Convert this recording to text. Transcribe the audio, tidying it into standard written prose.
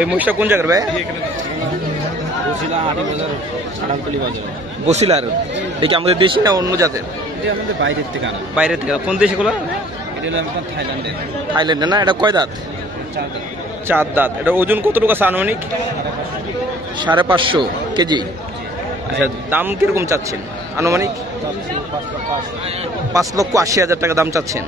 এই মহিষটা কোন জায়গার ভাই? বসিলার। দেখি আমাদের দেশি না অন্য জাতের? আমাদের বাইরের থেকে আনা। বাইরের থেকে? কোন দেশে গুলো? থাইল্যান্ডের। থাইল্যান্ডে না? এটা কয় দাঁত? 4 দাঁত। 4 দাঁত। এটা ওজন কতটুকু আছে আনুমানিক? 550 কেজি। আচ্ছা, দাম কিরকম চাচ্ছেন আনুমানিক? 5,80,000 টাকা দাম চাচ্ছেন।